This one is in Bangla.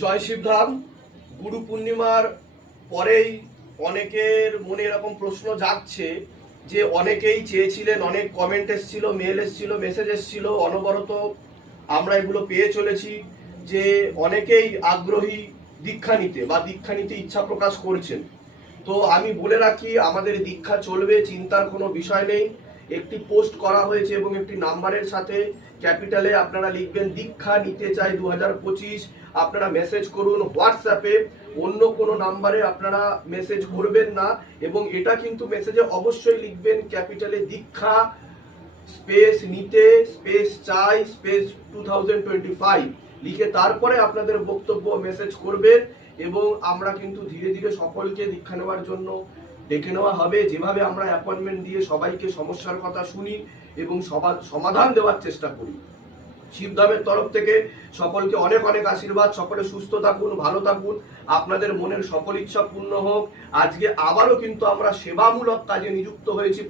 জয় শিবধাম, গুরু পূর্ণিমার পরেই অনেকের মনে এরকম প্রশ্ন যাচ্ছে যে অনেকেই চেয়েছিলেন, অনেক কমেন্ট এসছিল মেল এসেছিল মেসেজ এসেছিল, অনবরত আমরা এগুলো পেয়ে চলেছি যে অনেকেই আগ্রহী দীক্ষা নিতে বা দীক্ষা নিতে ইচ্ছা প্রকাশ করছেন। তো আমি বলে রাখি, আমাদের দীক্ষা চলবে, চিন্তার কোনো বিষয় নেই। একটি পোস্ট করা হয়েছে এবং একটি নাম্বারের সাথে ক্যাপিটালে আপনারা লিখবেন, দীক্ষা নিতে চাই দু হাজার পঁচিশ। আপনারা মেসেজ করুন হোয়াটসঅ্যাপে অন্য কোনো নাম্বারে আপনারা মেসেজ করবেন না এবং এটা কিন্তু মেসেজে অবশ্যই লিখবেন ক্যাপিটালে দীক্ষা, স্পেস নিতে, স্পেস চাই, স্পেস টু লিখে তারপরে আপনাদের বক্তব্য মেসেজ করবেন এবং আমরা কিন্তু ধীরে ধীরে সকলকে দীক্ষা নেওয়ার জন্য ডেকে নেওয়া হবে। যেভাবে আমরা অ্যাপয়েন্টমেন্ট দিয়ে সবাইকে সমস্যার কথা শুনি এবং সমাধান দেওয়ার চেষ্টা করি। শিবধামের তরফ থেকে সকলকে অনেক অনেক আশীর্বাদ। সকলে সুস্থ থাকুন, ভালো থাকুন। আপনাদের মনের সকল ইচ্ছা পূর্ণ হোক। আজকে আবারও কিন্তু আমরা সেবামূলক কাজে নিযুক্ত হয়েছি।